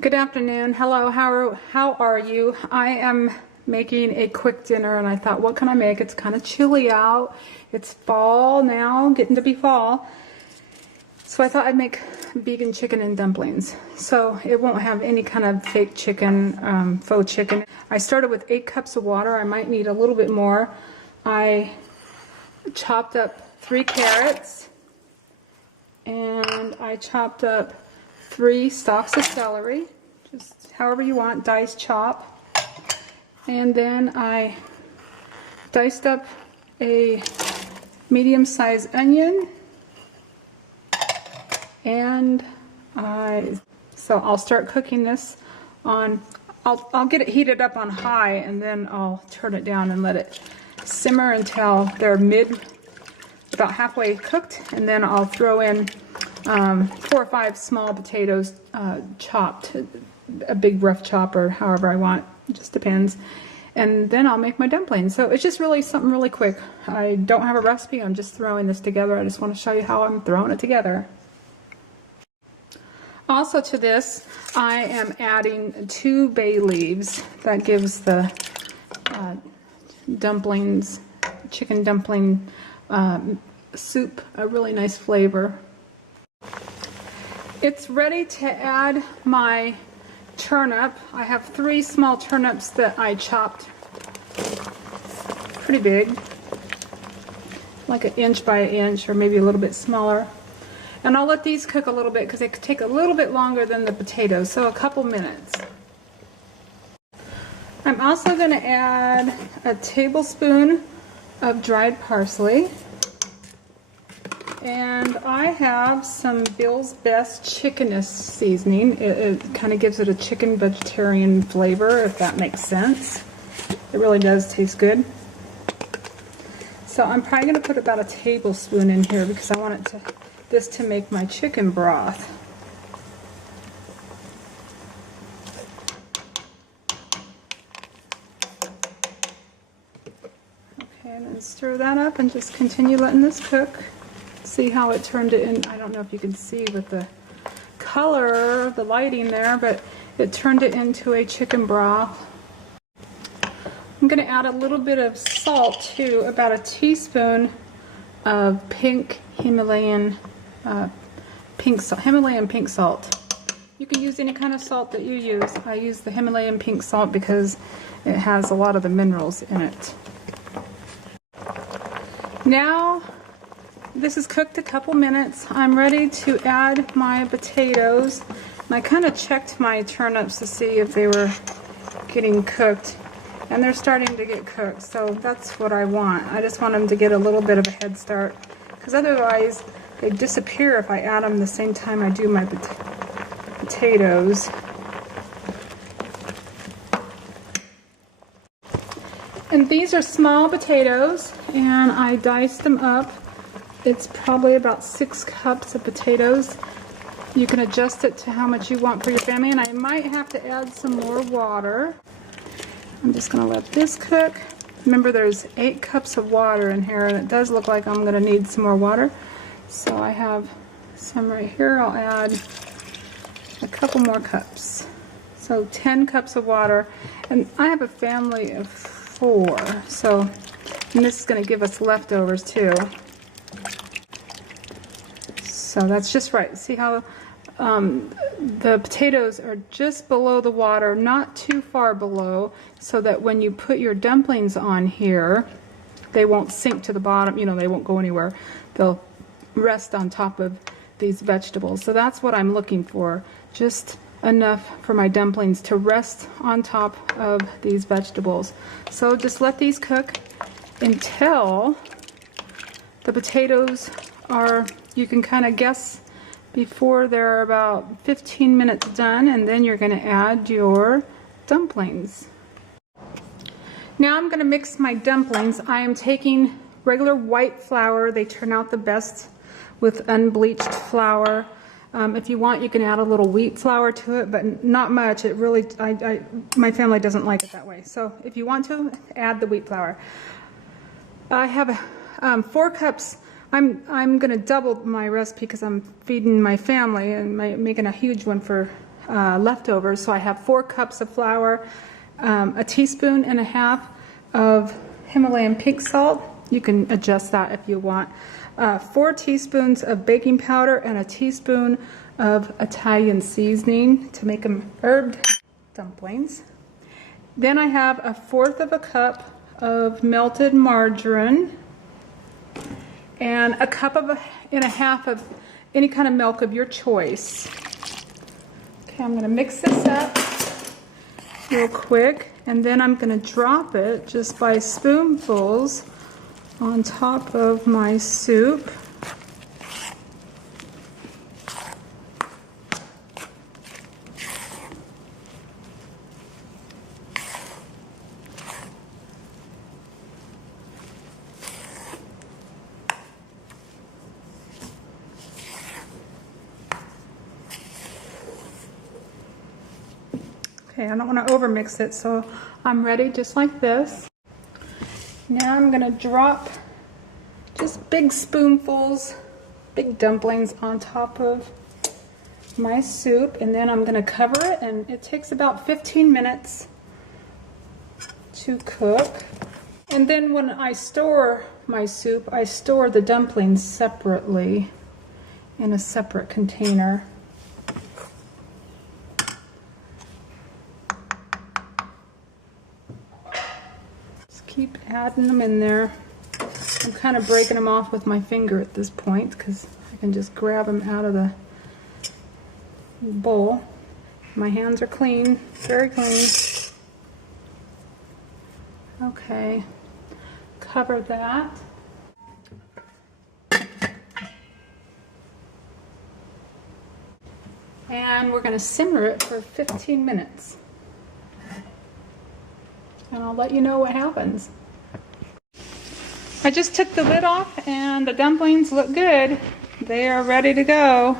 Good afternoon. Hello, how are you? I am making a quick dinner and I thought, what can I make? It's kind of chilly out. It's fall now, getting to be fall. So I thought I'd make vegan chicken and dumplings. So it won't have any kind of fake chicken, faux chicken. I started with 8 cups of water. I might need a little bit more. I chopped up 3 carrots and I chopped up 3 stalks of celery, just however you want, diced chop. And then I diced up a medium-sized onion. And so I'll start cooking this on, I'll get it heated up on high and then I'll turn it down and let it simmer until they're about halfway cooked, and then I'll throw in 4 or 5 small potatoes chopped, a big rough chop or however I want, it just depends. And then I'll make my dumplings. So it's just really something really quick. I don't have a recipe, I'm just throwing this together. I just want to show you how I'm throwing it together. Also to this, I am adding 2 bay leaves. That gives the dumplings, chicken dumpling soup, a really nice flavor. It's ready to add my turnip. I have 3 small turnips that I chopped pretty big, like 1 inch by 1 inch or maybe a little bit smaller. And I'll let these cook a little bit because they could take a little bit longer than the potatoes, so a couple minutes. I'm also going to add a tablespoon of dried parsley. And I have some Bill's Best Chickenist seasoning. It kind of gives it a chicken vegetarian flavor, if that makes sense. It really does taste good. So I'm probably going to put about a tablespoon in here because I want this to make my chicken broth. Okay, and then stir that up and just continue letting this cook. See how it turned it in. I don't know if you can see with the color, the lighting there, but it turned it into a chicken broth. I'm going to add a little bit of salt too, about a teaspoon of pink Himalayan pink salt. You can use any kind of salt that you use. I use the Himalayan pink salt because it has a lot of the minerals in it. Now this is cooked a couple minutes. I'm ready to add my potatoes. And I kind of checked my turnips to see if they were getting cooked. And they're starting to get cooked, so that's what I want. I just want them to get a little bit of a head start, because otherwise they disappear if I add them the same time I do my potatoes. And these are small potatoes, and I diced them up. It's probably about 6 cups of potatoes. You can adjust it to how much you want for your family, and I might have to add some more water. I'm just going to let this cook. Remember, there's 8 cups of water in here, and it does look like I'm going to need some more water. So I have some right here. I'll add a couple more cups. So 10 cups of water, and I have a family of 4, so and this is going to give us leftovers too. So that's just right. See how the potatoes are just below the water, not too far below, so that when you put your dumplings on here, they won't sink to the bottom, you know, they won't go anywhere. They'll rest on top of these vegetables. So that's what I'm looking for, just enough for my dumplings to rest on top of these vegetables. So just let these cook until the potatoes are, you can kind of guess before they're about 15 minutes done, and then you're going to add your dumplings. Now I'm going to mix my dumplings. I am taking regular white flour. They turn out the best with unbleached flour. If you want, you can add a little wheat flour to it, but not much. It really, my family doesn't like it that way. So if you want to, add the wheat flour. I have 4 cups. I'm going to double my recipe because I'm feeding my family and making a huge one for leftovers. So I have 4 cups of flour, a teaspoon and a half of Himalayan pink salt. You can adjust that if you want. 4 teaspoons of baking powder and a teaspoon of Italian seasoning to make them herb dumplings. Then I have 1/4 of a cup of melted margarine and a cup and a half of any kind of milk of your choice. Okay, I'm going to mix this up real quick, and then I'm going to drop it just by spoonfuls on top of my soup. Okay, I don't want to overmix it, so I'm ready just like this. Now I'm going to drop just big spoonfuls, big dumplings on top of my soup, and then I'm going to cover it, and it takes about 15 minutes to cook. And then when I store my soup, I store the dumplings separately in a separate container. Keep adding them in there. I'm kind of breaking them off with my finger at this point because I can just grab them out of the bowl. My hands are clean, very clean. Okay, cover that. And we're going to simmer it for 15 minutes. And I'll let you know what happens. I just took the lid off and the dumplings look good. They are ready to go.